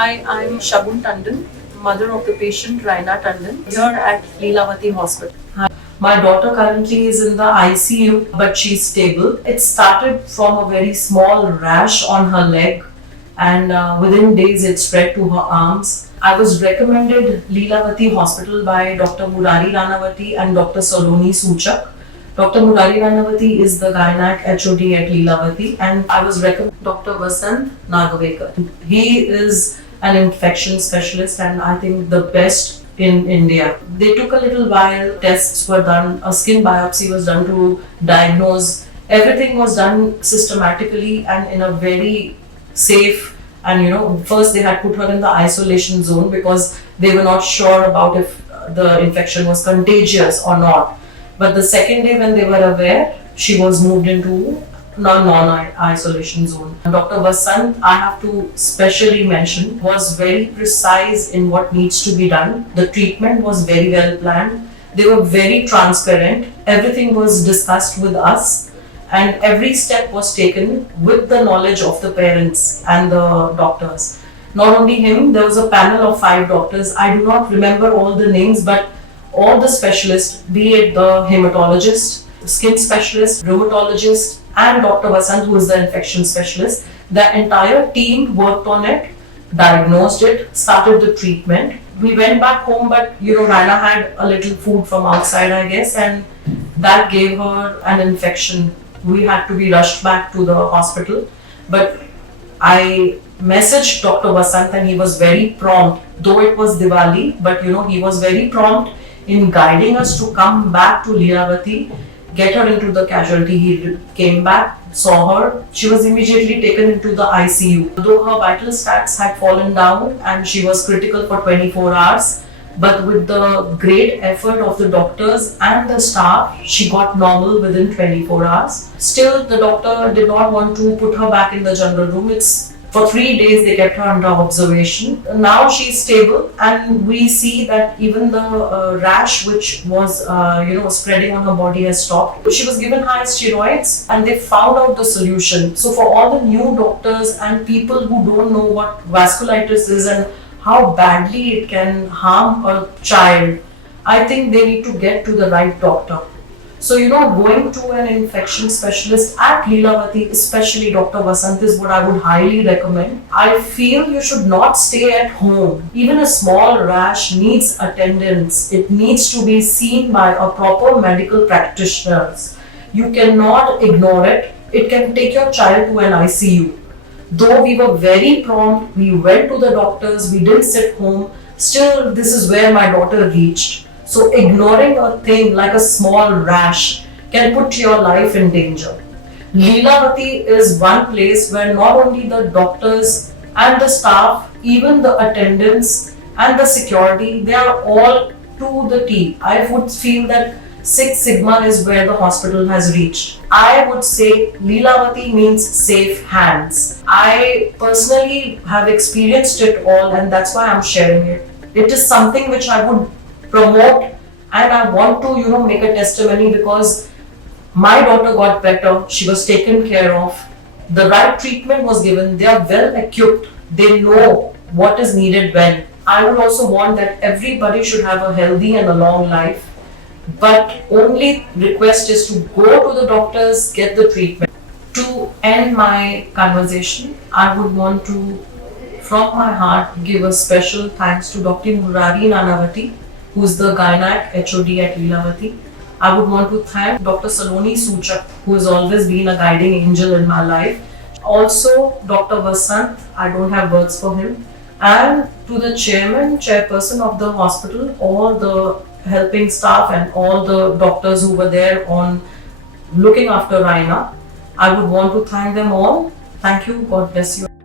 Hi, I'm Shagun Tandon, mother of the patient Raina Tandon, here at Lilavati Hospital. My daughter currently is in the ICU, but she's stable. It started from a very small rash on her leg, and within days it spread to her arms. I was recommended Lilavati Hospital by Dr. Murari Ranavati and Dr. Saloni Suchak. Dr. Murari Ranavati is the Gynac HOD at Lilavati, and I was recommended Dr. Vasant Nagavekar. He is an infection specialist and I think the best in India. They took a little while, tests were done, a skin biopsy was done to diagnose. Everything was done systematically and in a very safe, and first they had put her in the isolation zone because they were not sure about if the infection was contagious or not. But the second day when they were aware, she was moved into non-isolation zone. Dr. Vasant, I have to specially mention, was very precise in what needs to be done. The treatment was very well planned. They were very transparent. Everything was discussed with us and every step was taken with the knowledge of the parents and the doctors. Not only him, there was a panel of 5 doctors. I do not remember all the names, but all the specialists, be it the hematologist, skin specialist, rheumatologist, and Dr. Vasant, who is the infection specialist, the entire team worked on it, diagnosed it, started the treatment. We went back home, but Raina had a little food from outside, I guess, and that gave her an infection. We had to be rushed back to the hospital, but I messaged Dr. Vasant and he was very prompt, though it was Diwali, but he was very prompt in guiding us to come back to Lilavati, get her into the casualty. He came back, saw her. She was immediately taken into the ICU. Though her vital stats had fallen down and she was critical for 24 hours, but with the great effort of the doctors and the staff, she got normal within 24 hours. Still, the doctor did not want to put her back in the general room. For 3 days they kept her under observation. Now she's stable and we see that even the rash which was spreading on her body has stopped. She was given high steroids and they found out the solution. So for all the new doctors and people who don't know what vasculitis is and how badly it can harm a child, I think they need to get to the right doctor. So, going to an infection specialist at Lilavati, especially Dr. Vasant, is what I would highly recommend. I feel you should not stay at home. Even a small rash needs attendance. It needs to be seen by a proper medical practitioner. You cannot ignore it. It can take your child to an ICU. Though we were very prompt, we went to the doctors, we didn't sit home, still this is where my daughter reached. So ignoring a thing like a small rash can put your life in danger. Lilavati is one place where not only the doctors and the staff, even the attendants and the security, they are all to the T. I would feel that Six Sigma is where the hospital has reached. I would say Lilavati means safe hands. I personally have experienced it all and that's why I'm sharing it. It is something which I would promote and I want to make a testimony because my daughter got better, she was taken care of, the right treatment was given, they are well equipped, they know what is needed when. I would also want that everybody should have a healthy and a long life, but only request is to go to the doctors, get the treatment. To end my conversation, I would want to from my heart give a special thanks to Dr. Murari Ranavati, who is the Gynac HOD at Lilavati. I would want to thank Dr. Saloni Suchak, who has always been a guiding angel in my life. Also, Dr. Vasant, I don't have words for him. And to the chairperson of the hospital, all the helping staff and all the doctors who were there on looking after Raina. I would want to thank them all. Thank you. God bless you.